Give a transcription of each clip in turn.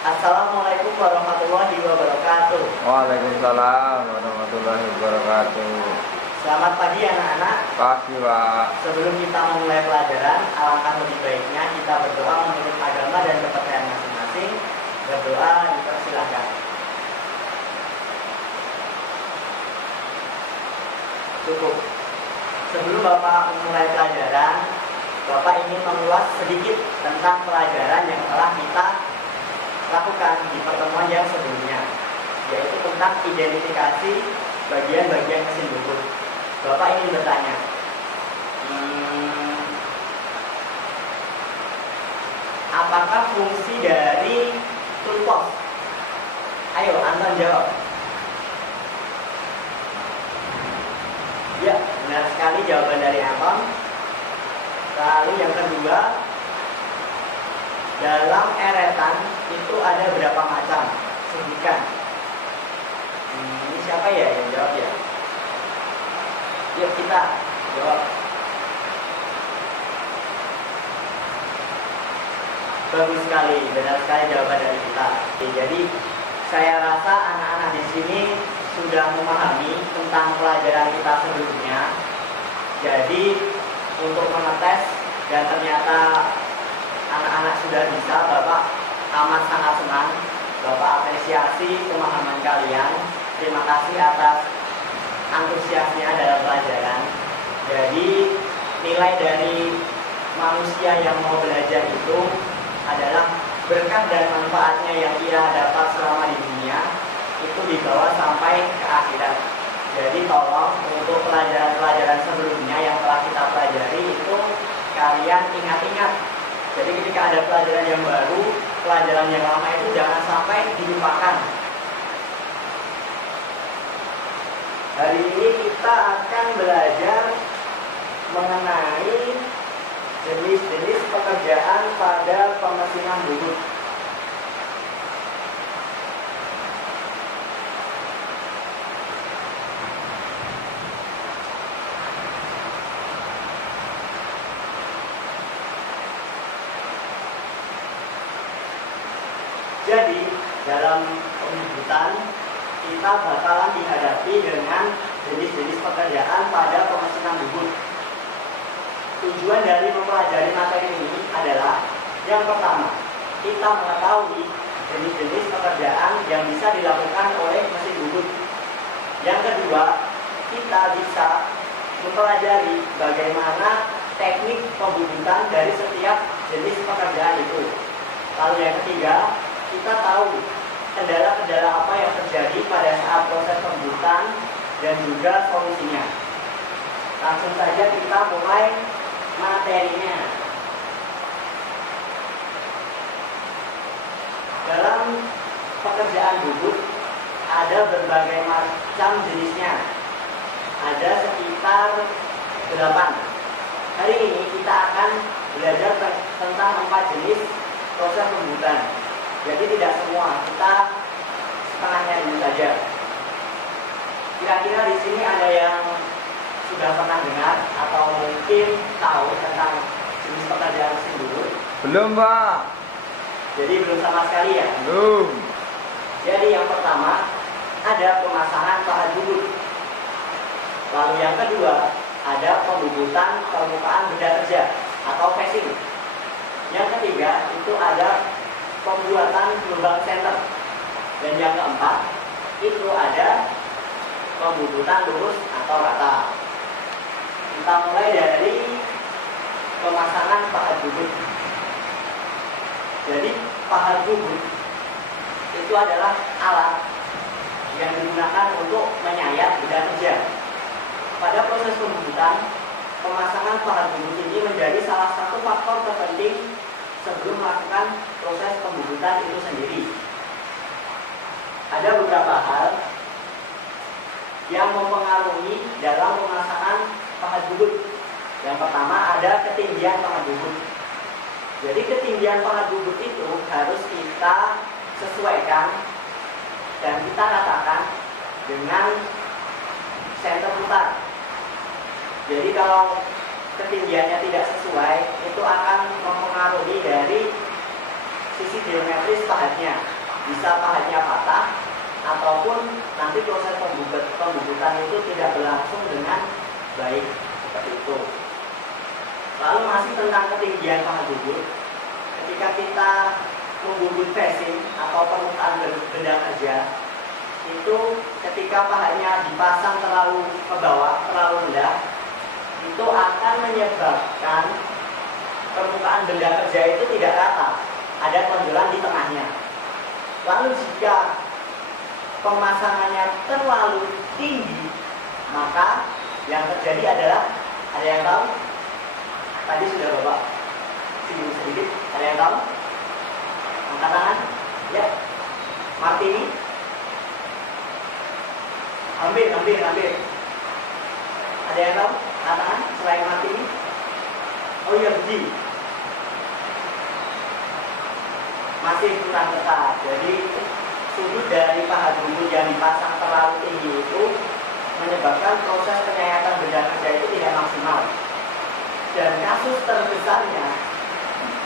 Assalamualaikum warahmatullahi wabarakatuh. Waalaikumsalam warahmatullahi wabarakatuh. Selamat pagi anak-anak. Pagi, Pak. Sebelum kita memulai pelajaran, alangkah lebih baiknya kita berdoa menurut agama dan kepercayaan masing-masing. Berdoa dipersilahkan. Cukup. Sebelum Bapak memulai pelajaran, Bapak ingin mengulas sedikit tentang pelajaran yang telah kita lakukan di pertemuan yang sebelumnya, yaitu tentang identifikasi bagian-bagian mesin bubut. Bapak ingin bertanya, apakah fungsi dari tool post? Ayo, Anton jawab. Ya, benar sekali jawaban dari Anton. Lalu yang kedua, dalam eretan itu ada berapa macam? Sebutkan. Ini siapa ya yang jawab ya? Yuk kita jawab. Bagus sekali, benar sekali jawaban dari kita. Jadi saya rasa anak-anak di sini sudah memahami tentang pelajaran kita sebelumnya. Jadi untuk mengetes dan ternyata anak-anak sudah bisa, Bapak amat sangat senang. Bapak apresiasi pemahaman kalian. Terima kasih atas antusiasnya dalam pelajaran. Jadi nilai dari manusia yang mau belajar itu adalah berkah dan manfaatnya yang ia dapat selama di dunia itu dibawa sampai ke akhirat. Jadi tolong untuk pelajaran-pelajaran sebelumnya yang telah kita pelajari itu kalian ingat-ingat. Jadi ketika ada pelajaran yang baru, pelajaran yang lama itu jangan sampai dilupakan. Hari ini kita akan belajar mengenai jenis-jenis pekerjaan pada pemesinan bubut. Jadi, dalam pembubutan kita bakalan dihadapi dengan jenis-jenis pekerjaan pada pemesinan bubut. Tujuan dari mempelajari materi ini adalah yang pertama, kita mengetahui jenis-jenis pekerjaan yang bisa dilakukan oleh mesin bubut. Yang kedua, kita bisa mempelajari bagaimana teknik pembubutan dari setiap jenis pekerjaan itu. Lalu yang ketiga, kita tahu kendala-kendala apa yang terjadi pada saat proses pembubutan dan juga solusinya. Langsung saja kita mulai materinya. Dalam pekerjaan bubut ada berbagai macam jenisnya. Ada sekitar 8. Hari ini kita akan belajar tentang 4 jenis proses pembubutan. Jadi tidak semua, kita setengahnya dulu saja. Kira-kira di sini ada yang sudah pernah dengar atau mungkin tahu tentang jenis pekerjaan mesin bubut? Belum, Pak. Jadi belum sama sekali ya? Belum. Jadi yang pertama ada pemasangan pahat bubut. Lalu yang kedua ada pembubutan permukaan benda kerja atau facing. Yang ketiga itu ada pembuatan lubang senter. Dan yang keempat itu ada pembubutan lurus atau rata. Kita mulai dari pemasangan pahat bubut. Jadi pahat bubut itu adalah alat yang digunakan untuk menyayat benda kerja. Pada proses pembubutan, pemasangan pahat bubut ini menjadi salah satu faktor terpenting sebelum melakukan proses pembubutan itu sendiri. Ada beberapa hal yang mempengaruhi dalam pemasangan pahat bubut. Yang pertama ada ketinggian pahat bubut. Jadi ketinggian pahat bubut itu harus kita sesuaikan dan kita ratakan dengan senter putar. Jadi kalau ketinggiannya tidak sesuai, itu akan mempengaruhi dari sisi geometris pahatnya. bisa pahatnya patah ataupun nanti proses pembubutan itu tidak berlangsung dengan baik seperti itu. Lalu masih tentang ketinggian pahat bubut, ketika kita membubut facing atau permukaan benda kerja, itu ketika pahatnya dipasang terlalu ke bawah, terlalu rendah, itu akan menyebabkan permukaan benda kerja itu tidak rata, ada tonjolan di tengahnya. Lalu jika pemasangannya terlalu tinggi, maka yang terjadi adalah, ada yang tahu? Tadi sudah Bapak singgung sedikit, ada yang tahu? Angkat tangan? Ya. Martini? Hampir. Ada yang tahu? Angkat tangan selain Martini? Oh iya, budi. Masih kurang tepat. Jadi sudut dari pahat bubut yang dipasang terlalu tinggi itu menyebabkan proses penyayatan benda kerja itu tidak maksimal. Dan kasus terbesarnya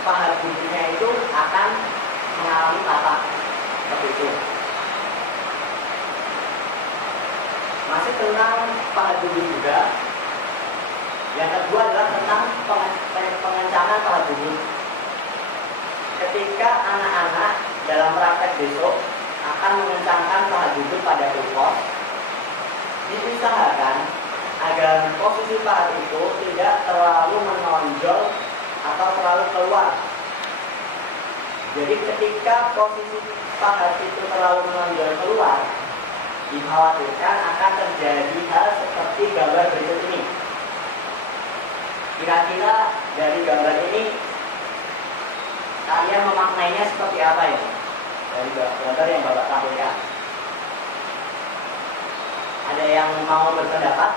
pahat bubutnya itu akan mengalami patah seperti itu. Masih tentang pahat bubut juga. Yang kedua adalah tentang pengencangan pahat bubut. Ketika anak-anak dalam praktek besok akan mengencangkan pahat bubut pada pulpos, diusahakan agar posisi pahat itu tidak terlalu menonjol atau terlalu keluar. Jadi ketika posisi pahat itu terlalu menonjol keluar, dikhawatirkan akan terjadi hal seperti gambar berikut ini. Kira-kira dari gambar ini kalian memaknainya seperti apa ya? Dari gambar yang Bapak tampilkan. Ada yang mau berpendapat?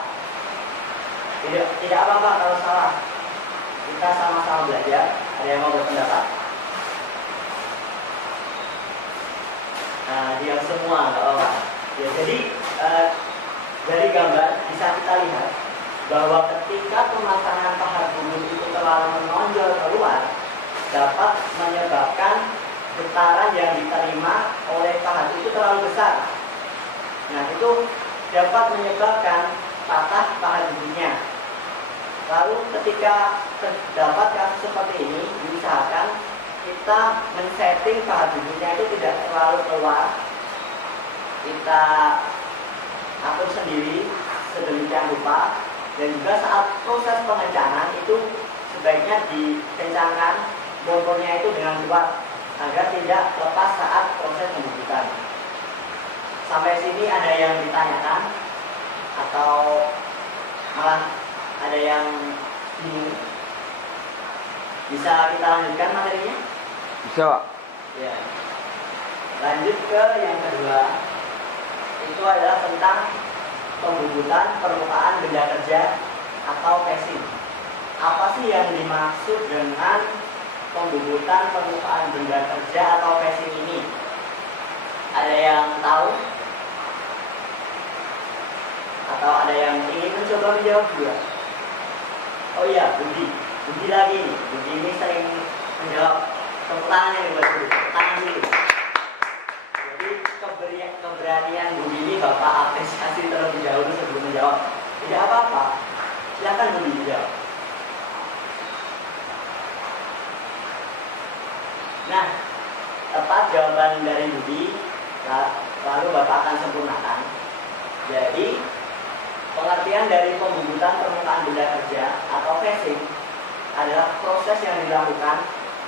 Tidak apa-apa kalau salah. Kita sama-sama belajar. Ada yang mau berpendapat? Nah, diam semua, nggak apa-apa. Ya, jadi dari gambar bisa kita lihat bahwa ketika pemasangan pahat bubut itu terlalu menonjol keluar, dapat menyebabkan getaran yang diterima oleh pahat itu terlalu besar. Nah, itu dapat menyebabkan patah pahat bubutnya. Lalu ketika terdapat kasus seperti ini, diusahakan kita men-setting pahat bubutnya itu tidak terlalu keluar. Kita atur sendiri sedemikian rupa, dan juga saat proses pengencangan itu sebaiknya dikencangkan motornya itu dengan kuat agar tidak lepas saat proses pembubutan. Sampai sini ada yang ditanyakan atau malah ada yang bingung? Bisa kita lanjutkan materinya? Bisa, Pak. Ya. Lanjut ke yang kedua. Itu adalah tentang pembubutan permukaan benda kerja atau facing. Apa sih yang dimaksud dengan pembubutan permukaan benda kerja atau facing ini? Ada yang tahu? Atau ada yang ingin mencoba menjawab juga? Oh iya, Budi lagi nih. Budi ini sering menjawab. Tepuk tangan ini buat Budi. Tepuk tangan dulu. Jadi keberanian Budi ini Bapak apresiasi terlebih dahulu sebelum menjawab. Tidak apa-apa. Silakan Budi jawab. Nah, tepat jawaban dari Budi, lalu Bapak akan sempurnakan. Jadi, pengertian dari pembubutan permukaan benda kerja atau facing adalah proses yang dilakukan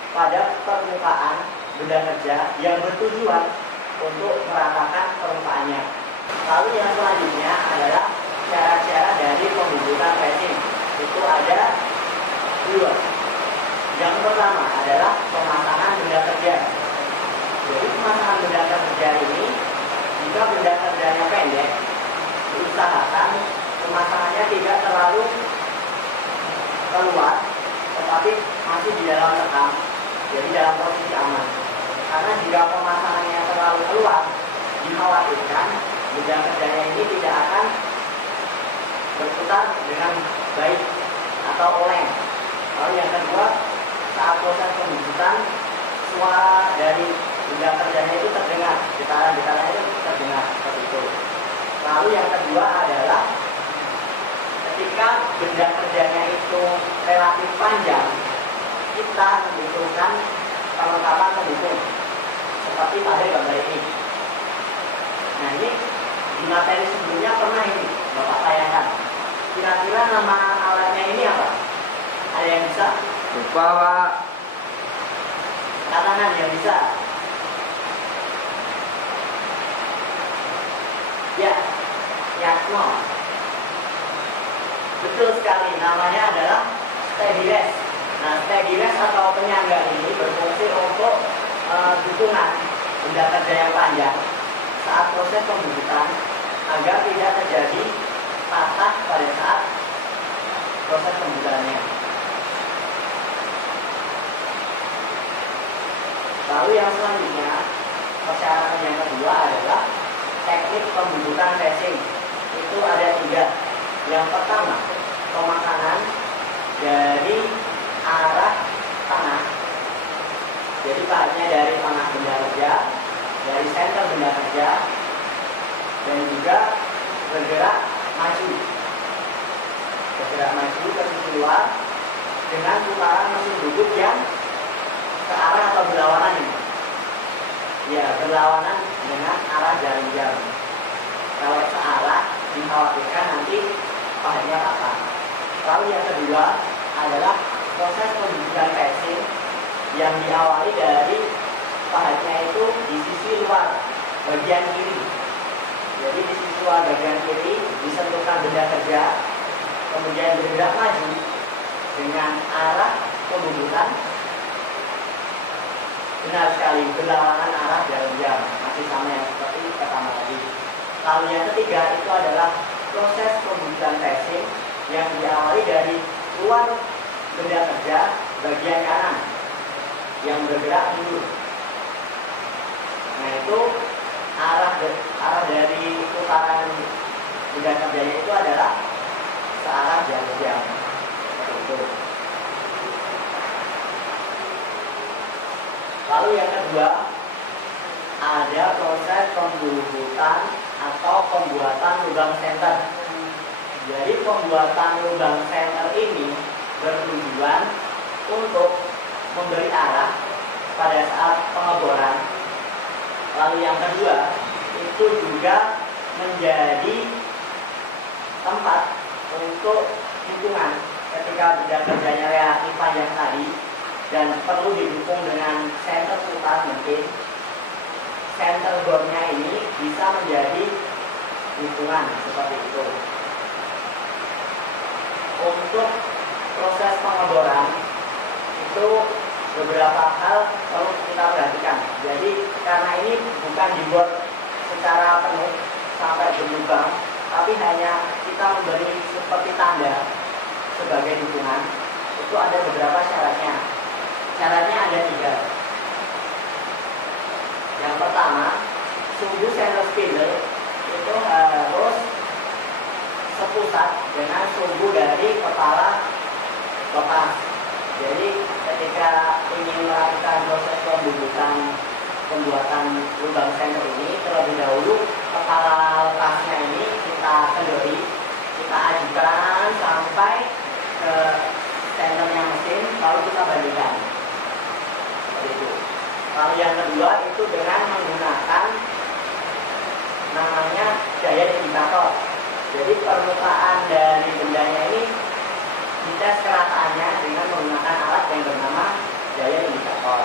pada permukaan benda kerja yang bertujuan untuk meratakan permukaannya. Lalu yang selanjutnya adalah cara-cara dari pembubutan facing. Itu ada dua. Yang pertama adalah pemasangan benda kerja. Jadi pemasangan benda kerja ini, jika benda kerjanya pendek, diusahakan pemasangannya tidak terlalu keluar, tetapi masih di dalam sekam, jadi dalam posisi aman. Karena jika pemasangannya terlalu keluar, dikhawatirkan benda kerjanya ini tidak akan berputar dengan baik atau oleng. Lalu yang kedua, saat proses pembubutan, suara dari benda kerjanya itu terdengar, getaran-getarannya itu terdengar seperti itu. Lalu yang kedua adalah ketika benda kerjanya itu relatif panjang, kita membutuhkan perlengkapan pendukung seperti pada gambar ini. Nah ini di materi sebelumnya pernah ini Bapak tayangkan. Kira-kira nama alatnya ini apa? Ada yang bisa? Lupa, Pak. Katakan yang bisa. Ya, Yasno. Betul sekali, namanya adalah steady rest. Nah, steady rest atau penyangga ini berfungsi untuk dukungan benda kerja yang panjang saat proses pembusukan agar tidak terjadi patah pada saat proses pembusukannya. Lalu yang selanjutnya, persyaratan yang kedua adalah teknik pembusukan racing. Itu ada 3. Yang pertama, pemakanan dari arah tanah. Jadi pahatnya dari tanah benda kerja, dari center benda kerja, dan juga bergerak maju ke sisi luar dengan putaran mesin duduk yang ke arah atau berlawanan ini. Ya, berlawanan dengan arah jarum jam. Kalau searah, dikhawatirkan nanti pahatnya patah. Lalu yang kedua adalah proses pembusukan racing yang diawali dari pahatnya itu di sisi luar bagian kiri. Jadi di sisi luar bagian kiri disentuhkan benda kerja, kemudian bergerak maju dengan arah pembusukan. Benar sekali, berlawanan arah jarum jam, masih sama yang seperti pertama tadi. Lalu yang ketiga itu adalah proses pembusukan racing yang diawali dari luar benda kerja bagian kanan yang bergerak mundur. Nah itu arah dari putaran benda kerjanya itu adalah searah jarum jam. Seperti itu. Lalu yang kedua ada proses pembusukan atau pembuatan lubang senter. Jadi pembuatan lubang senter ini bertujuan untuk memberi arah pada saat pengeboran. Lalu yang kedua itu juga menjadi tempat untuk hitungan ketika benda kerjanya relatif panjang tadi dan perlu didukung dengan center putar mungkin. Center bornya ini bisa menjadi hitungan seperti itu. Untuk proses pengeboran itu beberapa hal perlu kita perhatikan. Jadi karena ini bukan dibuat secara penuh sampai berlubang, tapi hanya kita memberi seperti tanda sebagai dukungan. Itu ada beberapa syaratnya. Syaratnya ada 3. Yang pertama, sumbu center spindle itu harus sepusat dengan sumbu dari kepala lepas. Jadi ketika ingin melakukan proses pembuatan lubang senter ini, terlebih dahulu kepala lepasnya ini kita kendori, kita ajukan sampai ke senternya mesin, lalu kita bandingkan. Seperti itu. Lalu yang kedua itu dengan menggunakan namanya daya indikator. Jadi permukaan dari bendanya ini dites kerataannya dengan menggunakan alat yang bernama daya indikator.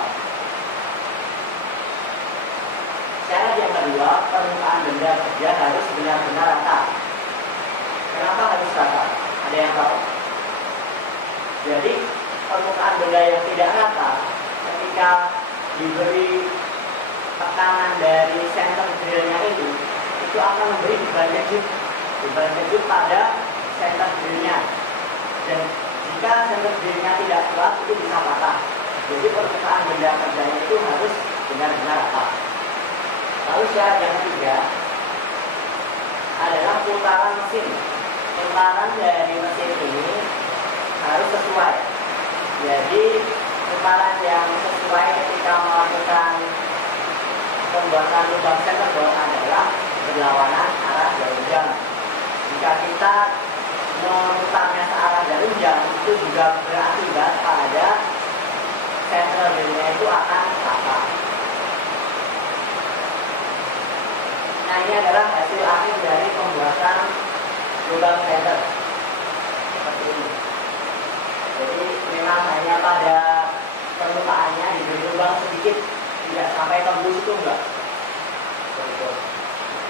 Syarat yang kedua, permukaan benda kerja harus benar-benar rata. Kenapa harus rata? Ada yang tahu? Jadi permukaan benda yang tidak rata ketika diberi tekanan dari center drillnya itu akan memberi beban kejut pada center drillnya. Dan jika center drillnya tidak kuat itu bisa patah. Jadi permukaan benda kerjanya itu harus benar-benar rata. Lalu syarat yang ketiga adalah putaran mesin. Putaran dari mesin ini harus sesuai. Jadi putaran yang sesuai ketika melakukan pembuatan lubang centerboard adalah berlawanan arah jarum jam. Jika kita memutarnya searah jarum jam, itu juga berakibat pada center belnya itu akan rata. Nah, ini adalah hasil akhir dari pembuatan lubang center seperti ini. Jadi memang hanya pada permukaannya diberi lubang sedikit, tidak sampai tembus itu enggak.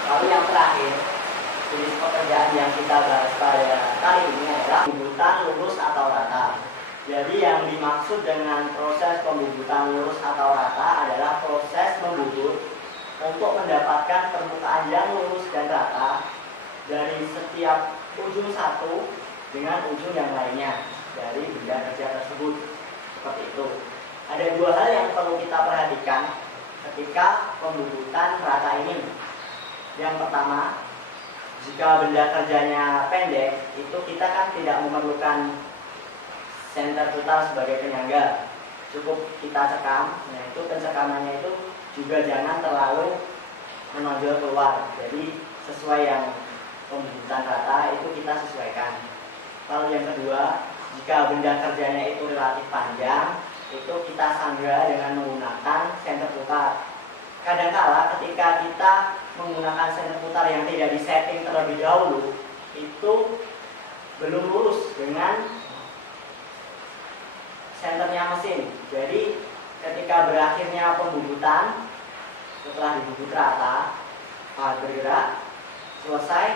Lalu yang terakhir, jenis pekerjaan yang kita bahas pada kali ini adalah pembubutan lurus atau rata. Jadi yang dimaksud dengan proses pembubutan lurus atau rata adalah proses membubut untuk mendapatkan permukaan yang lurus dan rata dari setiap ujung satu dengan ujung yang lainnya dari benda kerja tersebut. Seperti itu. Ada dua hal yang perlu kita perhatikan ketika pembubutan rata ini. Yang pertama, jika benda kerjanya pendek, itu kita kan tidak memerlukan senter putar sebagai penyangga. Cukup kita cekam. Nah, itu pencekamannya itu juga jangan terlalu menonjol keluar. Jadi sesuai yang pembubutan rata itu kita sesuaikan. Lalu yang kedua, jika benda kerjanya itu relatif panjang, itu kita sangga dengan menggunakan senter putar. Kadangkala ketika kita menggunakan senter putar yang tidak disetting terlebih dahulu, itu belum lurus dengan senternya mesin. Jadi ketika berakhirnya pembubutan, setelah dibubut rata, bergerak, selesai,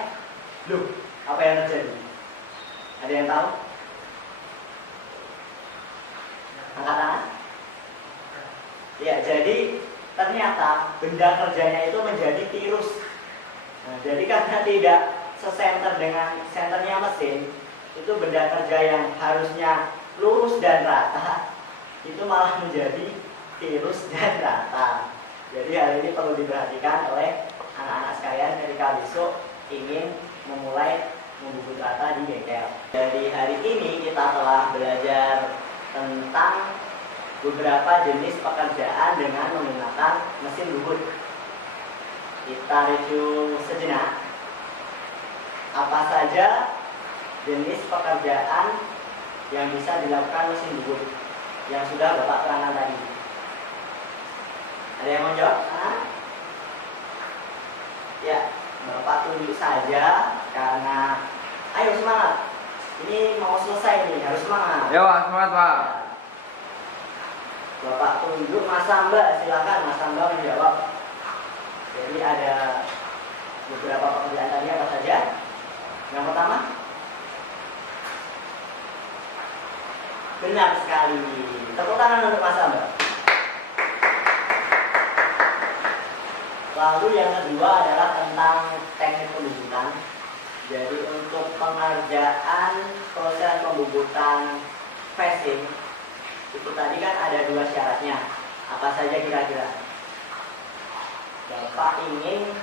apa yang terjadi? Ada yang tahu? Angkat tangan. Ya, jadi ternyata benda kerjanya itu menjadi tirus. Nah, jadi karena tidak sesenter dengan senternya mesin, itu benda kerja yang harusnya lurus dan rata, itu malah menjadi tirus dan rata. Jadi hal ini perlu diperhatikan oleh anak-anak sekalian ketika besok ingin memulai membubut rata di bengkel. Dari hari ini kita telah belajar tentang beberapa jenis pekerjaan dengan menggunakan mesin bubut. Kita review sejenak. Apa saja jenis pekerjaan yang bisa dilakukan mesin bubut yang sudah Bapak terangkan tadi? Ada yang mau jawab? Ya, Bapak tunjuk saja karena ayo semangat. Ini mau selesai nih, harus semangat. Ya Pak, semangat Pak. Bapak tunjuk Mas Samba, silakan Mas Samba menjawab. Jadi ada beberapa pekerjaan tadi apa saja? Yang pertama, benar sekali. Tepuk tangan untuk Mas Samba. Lalu yang kedua adalah tentang teknik pembubutan. Jadi untuk pengerjaan proses pembubutan facing itu tadi kan ada dua syaratnya. Apa saja kira-kira? Bapak ingin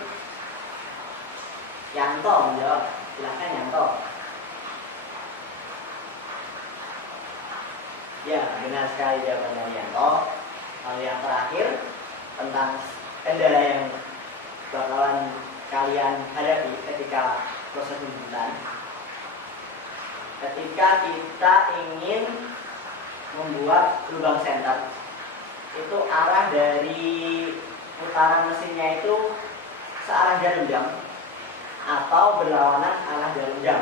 Yanto menjawab. Silahkan Yanto. Ya, benar sekali jawaban Yanto. Lalu yang terakhir tentang kendala yang bakalan kalian hadapi ketika proses pembubutan. Ketika kita ingin membuat lubang senter, itu arah dari putaran mesinnya itu searah jarum jam atau berlawanan arah jarum jam.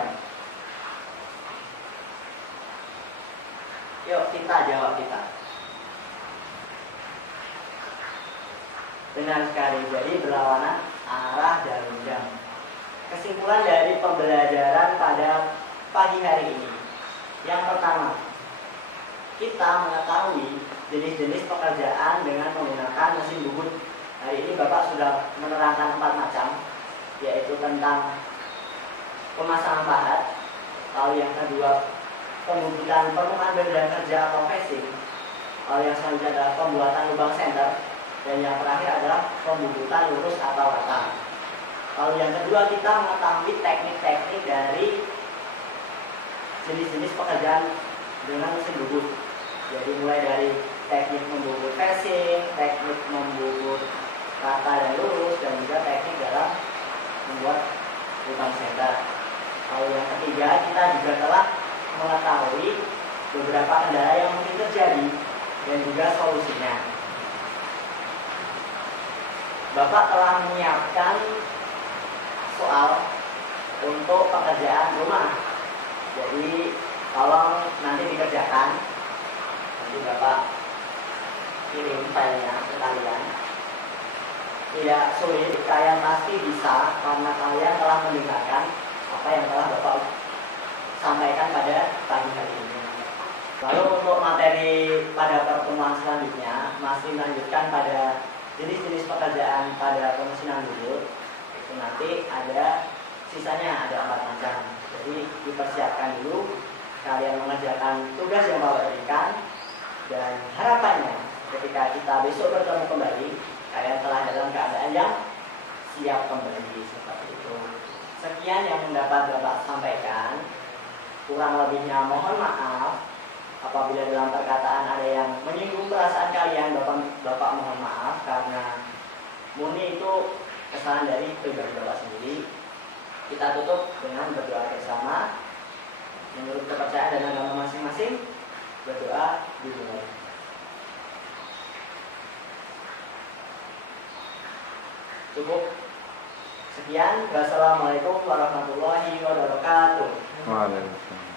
Yuk kita jawab kita. Benar sekali, jadi berlawanan arah jarum jam. Kesimpulan dari pembelajaran pada pagi hari ini. Yang pertama, kita mengetahui jenis-jenis pekerjaan dengan menggunakan mesin bubut. Hari ini Bapak sudah menerangkan 4 macam, yaitu tentang pemasangan pahat. Lalu yang kedua, pembubutan permukaan benda kerja atau facing. Lalu yang selanjutnya adalah pembuatan lubang senter. Dan yang terakhir adalah pembubutan lurus atau rata. Lalu yang kedua, kita mengetahui teknik-teknik dari jenis-jenis pekerjaan dengan mesin bubut. Jadi mulai dari teknik membubut facing, teknik membubut rata membuat utang center. Lalu yang ketiga, kita juga telah mengetahui beberapa kendala yang mungkin terjadi dan juga solusinya. Bapak telah menyiapkan soal untuk pekerjaan rumah. Jadi tolong nanti dikerjakan. Nanti Bapak kirim filenya ke kalian. Tidak sulit, kalian pasti bisa karena kalian telah mendengarkan apa yang telah Bapak sampaikan pada pagi hari ini. Lalu untuk materi pada pertemuan selanjutnya masih melanjutkan pada jenis-jenis pekerjaan pada pemesanan dulu. Itu nanti ada sisanya ada 4 macam. Jadi dipersiapkan dulu kalian mengerjakan tugas yang Bapak berikan, dan harapannya ketika kita besok bertemu kembali kalian telah dalam keadaan yang siap kembali seperti itu. Sekian yang dapat Bapak sampaikan. Kurang lebihnya mohon maaf. Apabila dalam perkataan ada yang menyinggung perasaan kalian, Bapak mohon maaf karena murni itu kesalahan dari pribadi Bapak sendiri. Kita tutup dengan berdoa bersama menurut kepercayaan dan agama masing-masing. Berdoa dimulai. Cukup. Sekian. Wassalamualaikum warahmatullahi wabarakatuh. Waalaikumsalam.